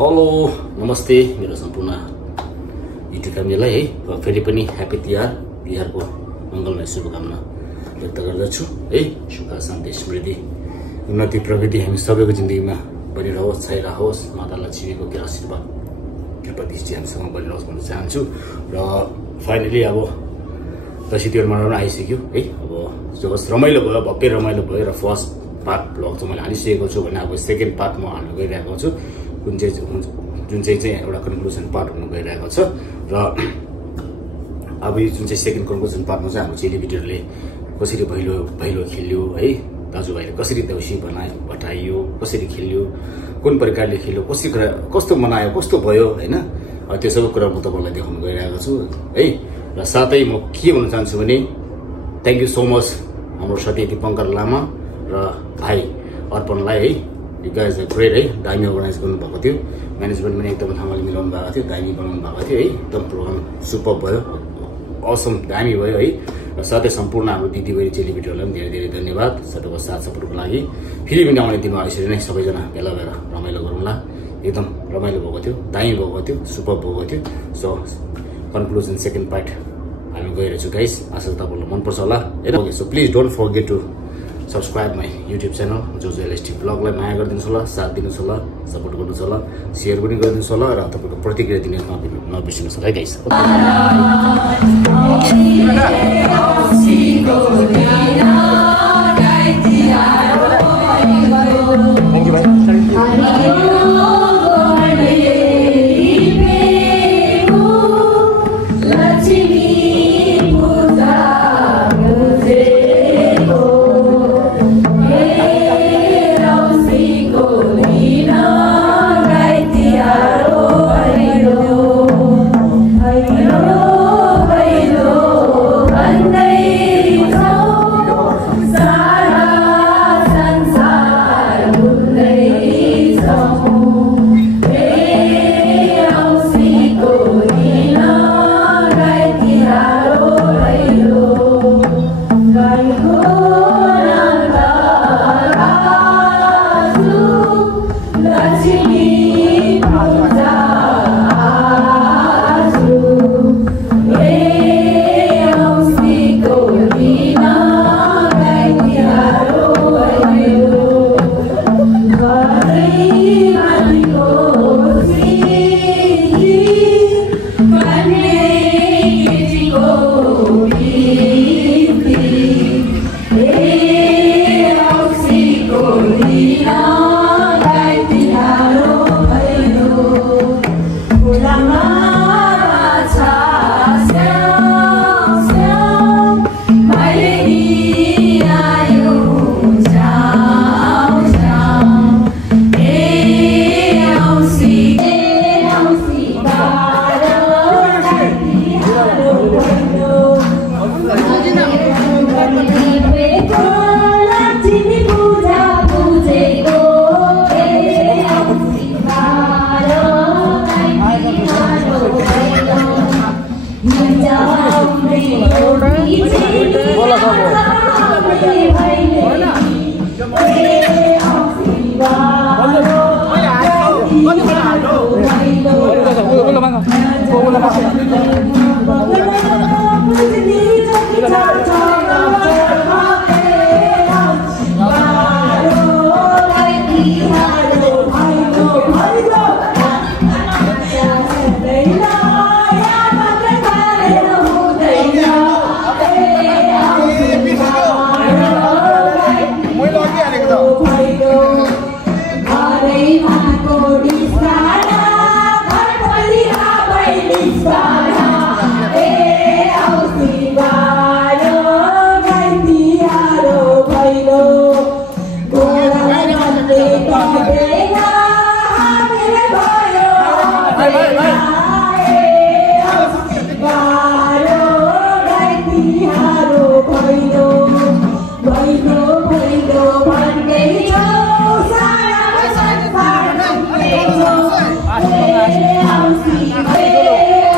Hello नमस्ते मेरो सम्पूर्ण युट्युब फ्यामिलीलाई है फेरि पनि ह्यापी तिहारको मङ्गलमय शुभकामना व्यक्त गर्दछु है। सुख शान्ति समृद्धि उन्नति प्रगति हामी सबैको जिन्दगीमा बनिरहोस् छाइरहोस् माता लक्ष्मीको आशीर्वाद कृपा दृष्टि हामीसँग बनिरहोस् भन्न चाहन्छु। र फाइनली अब दसैँ तिहार मनाउन आइसक्यो है। अब जबस रमाइलो भयो भक्कै रमाइलो भयो र फर्स्ट पार्ट भ्लग चाहिँ मैले हालिसकेको छु भने अब सेकेन्ड पार्ट म हाल्न गइरहेको छु जुन चाहिँ एउटा कन्क्लुजन पार्ट हुन गइरहेको छ। र अब यो जुन चाहिँ सेकेन्ड कन्क्लुजन पार्टमा चाहिँ हाम्रो चेलीबेटीहरूले कसरी भैलो खेल्यो है, दाजुभाइले कसरी देउसी बटाइयो, कसरी खेल्यो, कुन प्रकारले खेल्यो, कस्तो मनायो, कस्तो भयो होइन, त्यो सबै कुरा म तपाईँलाई देखाउन गइरहेको छु है। र साथै म के भन्न चाहन्छु भने थ्याङ्क यू सो मच हाम्रो साथी दिपङ्कर लामा र भाइ अर्पणलाई है। यु गाइज आर ग्रेट है। दामी अर्गनाइज गर्नुभएको थियो, म्यानेजमेन्ट पनि एकदम ठाउँले मिलाउनु भएको थियो, दामी बनाउनु भएको थियो है। एकदम प्रोग्राम सुपर भयो, असम दामी भयो है। र साथै सम्पूर्ण हाम्रो दिदीबहिनी चेलीबेटीहरूलाई पनि धेरै धेरै धन्यवाद सबैको साथ सपोर्टको लागि। फेरि पनि आउने दिनमा यसरी नै सबैजना भेला भएर रमाइलो गरौँला। एकदम रमाइलो भएको थियो, दामी भएको थियो, सुपर भएको थियो। सो कन्क्लुजन सेकेन्ड पार्ट हामी गइरहेको छु गाइस, आशा तपाईँहरूलाई मनपर्छ होला है। So please don't forget to subscribe my YouTube channel जो एलएसटी ब्लगलाई माया गरिदिनुहोस् होला, साथ दिनुहोस् होला, सपोर्ट गर्नुहोस् होला, सेयर पनि गरिदिनुहोस् होला र तपाईँको प्रतिक्रिया दिने नबिर्सिनुहोस् होला है गाइस।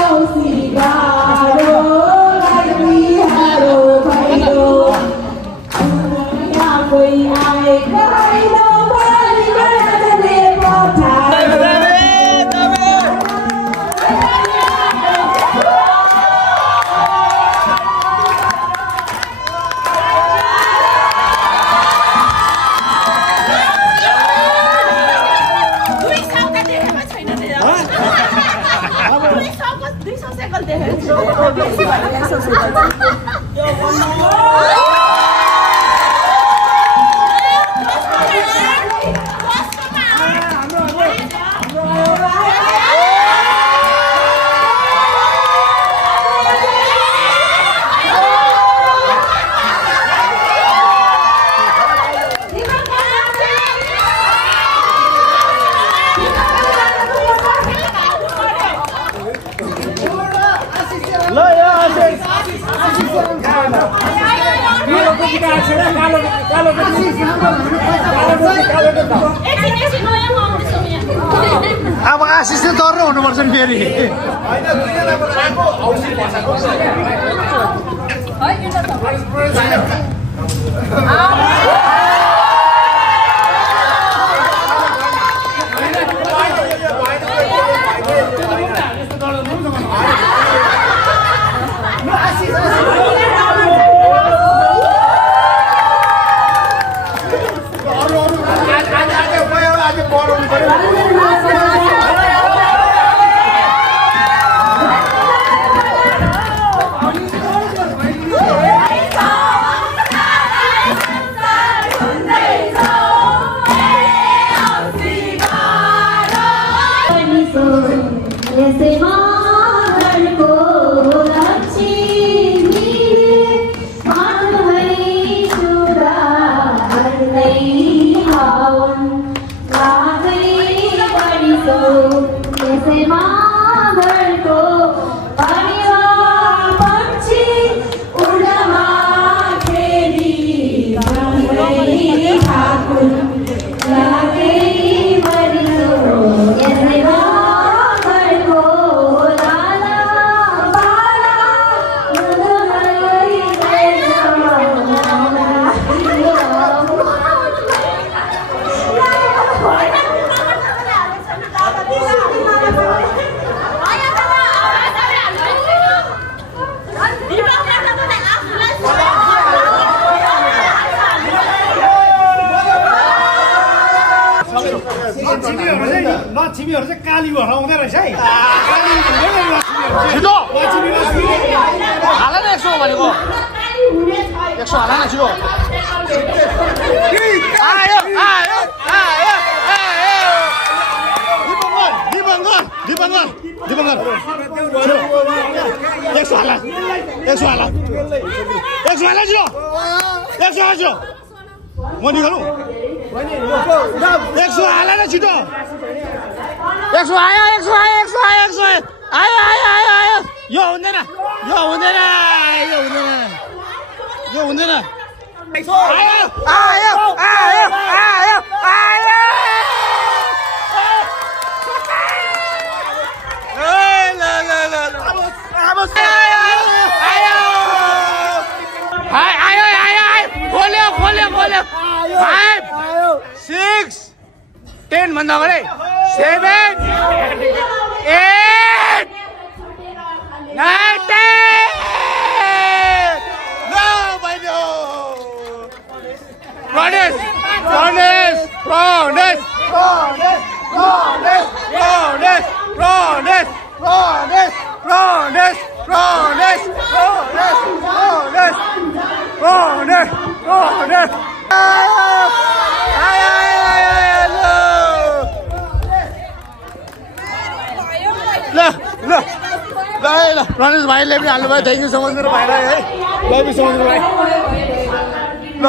I'll see. अब आशिषले डर हुनुपर्छ नि फेरि छिमीहरु चाहिँ काली हराउँदै रहेछ है छिटो हाल न 100 भनेको 100 हाल न छिटो आयो आयो आयो आयो दिपङ्गर 100 हाल 100 हाल 100 हाल छिटो 100 हाल छिटो म निकालु 100 हाल न छिटो 100 आयो 100 आयो 100 आयो 100 आयो आयो आयो आयो यो हुँदैन यो हुँदैन यो हुँदैन यो हुँदैन आयो आयो आयो आयो आयो ए ल ल ल अब आयो आयो हाय आयो आयो खोल्यो खोल्यो खोल्यो 5 6 10 भन्दा अगाडि 7 8 9 10 No, my no. Promise. ल रमेश भाइले पनि हाल्नु भयो थ्याङ्क यू सो मच मेरो भाइलाई है लभ यू सो मच भाइ ल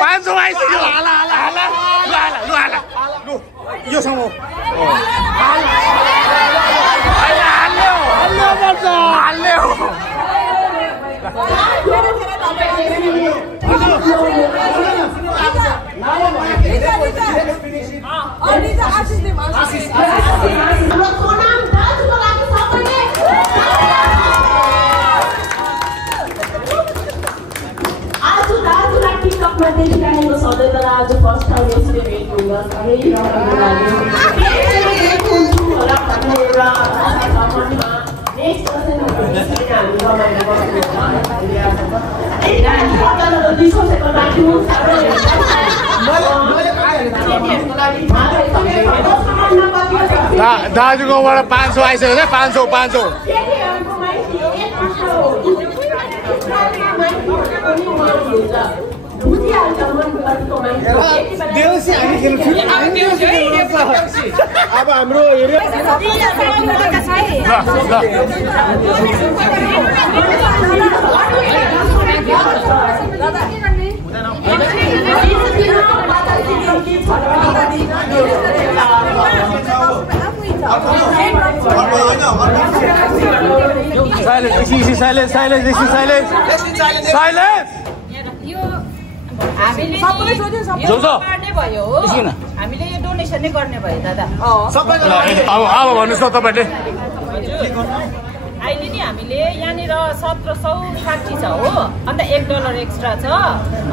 पाँच सौ आइसक्यो यो सँग सधैँ तर आज फर्स्ट टाइम यसरी भेट हुँदा साह्रै राम्रो लाग्यो नेक्स्ट दाजुकोबाट 500 आइसक्यो 500 देउसी हामी खेल्छौँ अब हाम्रो Silence. हामीले यो डोनेसन नै गर्ने भयो दादा अब भन्नुहोस् न तपाईले अहिले नि हामीले यहाँनिर 1760 छ हो अन्त $1 एक्स्ट्रा छ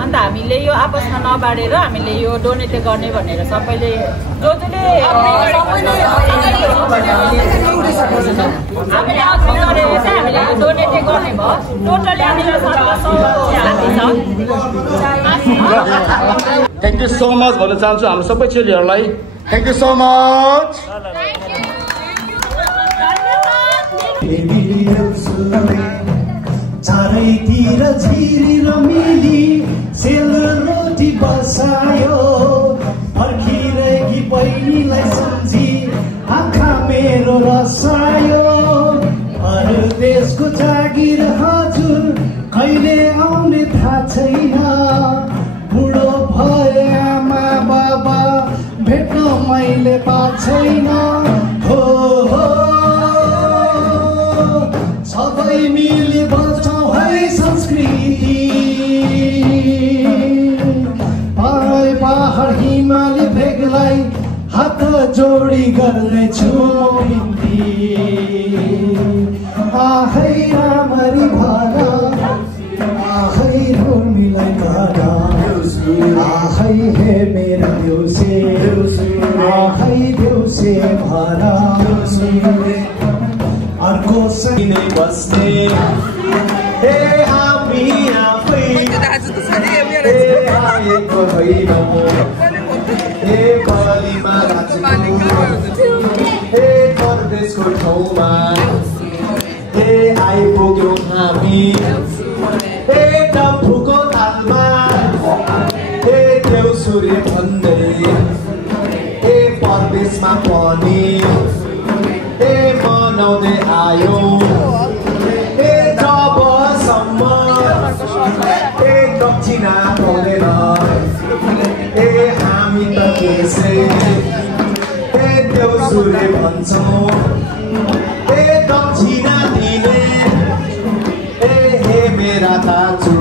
अन्त हामीले यो आपसमा नबाडेर हामीले यो डोनेट गर्ने भनेर सबैले हामीले डोनेट गर्ने भयो टोटली हामीले 1760 थ्याङ्क यू सो मच भन्न चाहन्छु हाम्रो सबै चेलीहरूलाई थ्याङ्क यू सो मच चारैतिर झिरी रमिली सेलरोटी बसायो फर्किरहेकी बहिनीलाई सम्झी आँखा मेरो रसायो परदेशको जागिर हजुर कहिले आउने थाहा छैन बुढो भए आमा बाबा भेट्न मैले पाएको छैन हो सबै मिली बचाउँ है संस्कृति पहाड हिमाली भेगलाई हात जोडी गर्नेछु बिन्ती आहै रामरी भाडा आहै रोमिलाई भाडा आहै हे मेरो देउसे आहै देउसे भाडा अर्को सैनै बस्ने हे हामी आफै आएको होइन हे बलिमा हे परदेशको ठाउँमा हे आइपुग्यौँ हामी हे डम्फुको तालमा हे देउसुरे भन्दै हे परदेशमा पनि हे मनाउँदै आयो हे जबसम्म हे दक्षिणा पाउँदैन हे हामी त त्यसै हे देउसुरे भन्छौँ हे दक्षिणा दिने हे मेरा दाजु